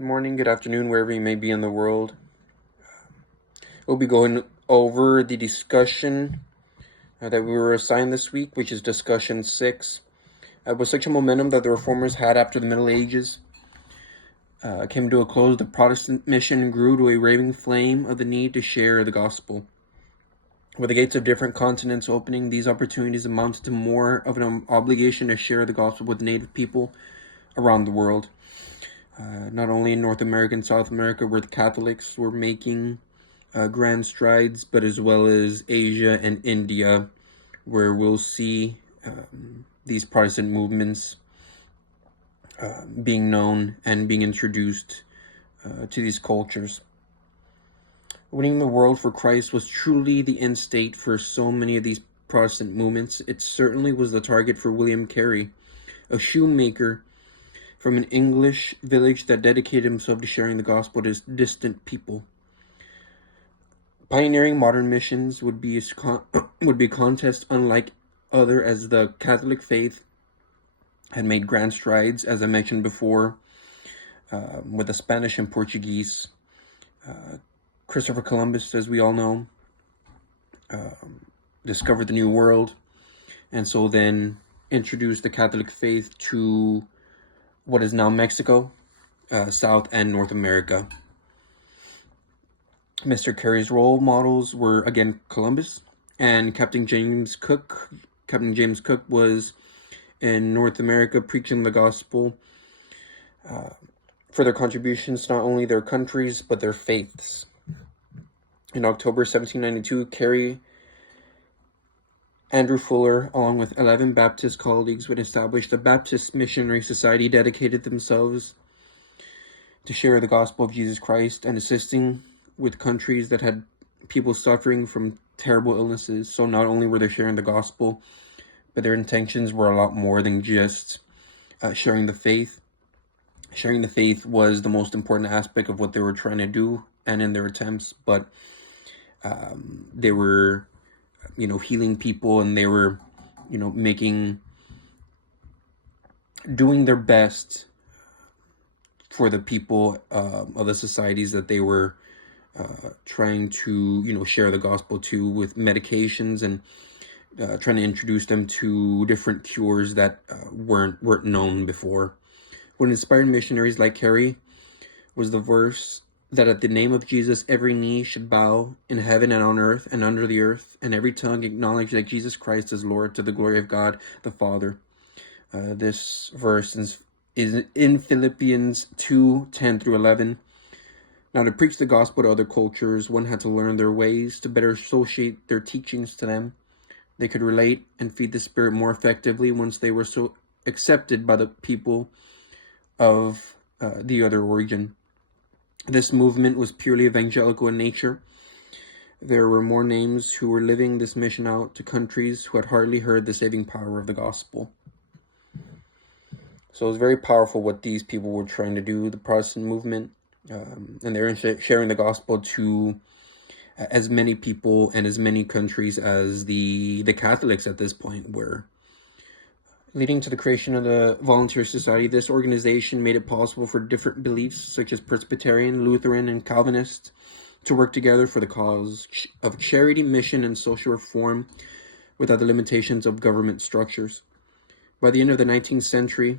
Good morning, good afternoon, wherever you may be in the world. We'll be going over the discussion that we were assigned this week, which is discussion 6. With such a momentum that the Reformers had after the Middle Ages came to a close, the Protestant mission grew to a raving flame of the need to share the gospel. With the gates of different continents opening, these opportunities amounted to more of an obligation to share the gospel with native people around the world. Not only in North America and South America, where the Catholics were making grand strides, but as well as Asia and India, where we'll see these Protestant movements being known and being introduced to these cultures. Winning the world for Christ was truly the end state for so many of these Protestant movements. It certainly was the target for William Carey, a shoemaker from an English village that dedicated himself to sharing the gospel to distant people. Pioneering modern missions would be a contest unlike other, as the Catholic faith had made grand strides, as I mentioned before, with the Spanish and Portuguese. Christopher Columbus, as we all know, discovered the New World, and so then introduced the Catholic faith to what is now Mexico, South and North America. Mr. Carey's role models were, again, Columbus and Captain James Cook. Captain James Cook was in North America preaching the gospel for their contributions to not only their countries, but their faiths. In October 1792, Carey, Andrew Fuller, along with 11 Baptist colleagues, would establish the Baptist Missionary Society, dedicated themselves to share the gospel of Jesus Christ and assisting with countries that had people suffering from terrible illnesses. So not only were they sharing the gospel, but their intentions were a lot more than just sharing the faith. Sharing the faith was the most important aspect of what they were trying to do and in their attempts, but they were healing people, and they were, doing their best for the people of the societies that they were trying to, share the gospel to, with medications, and trying to introduce them to different cures that weren't known before. What inspired missionaries like Carey was the verse that at the name of Jesus, every knee should bow in heaven and on earth and under the earth, and every tongue acknowledge that Jesus Christ is Lord, to the glory of God the Father. This verse is in Philippians 2:10-11. Now, to preach the gospel to other cultures, one had to learn their ways to better associate their teachings to them. They could relate and feed the Spirit more effectively once they were so accepted by the people of the other origin. This movement was purely evangelical in nature. There were more names who were living this mission out to countries who had hardly heard the saving power of the gospel. So it was very powerful what these people were trying to do, the Protestant movement, and they were sharing the gospel to as many people and as many countries as the Catholics at this point were. Leading to the creation of the Volunteer Society, this organization made it possible for different beliefs, such as Presbyterian, Lutheran, and Calvinist, to work together for the cause of charity, mission, and social reform without the limitations of government structures. By the end of the 19th century,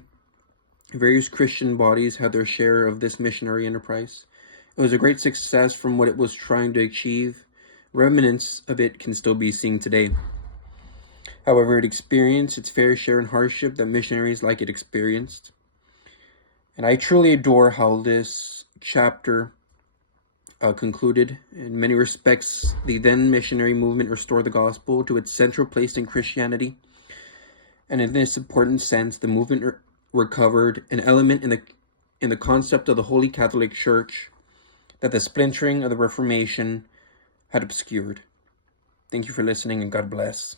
various Christian bodies had their share of this missionary enterprise. It was a great success from what it was trying to achieve. Remnants of it can still be seen today. However, it experienced its fair share in hardship that missionaries like it experienced. And I truly adore how this chapter concluded. In many respects, the then missionary movement restored the gospel to its central place in Christianity. And in this important sense, the movement recovered an element in the concept of the Holy Catholic Church that the splintering of the Reformation had obscured. Thank you for listening, and God bless.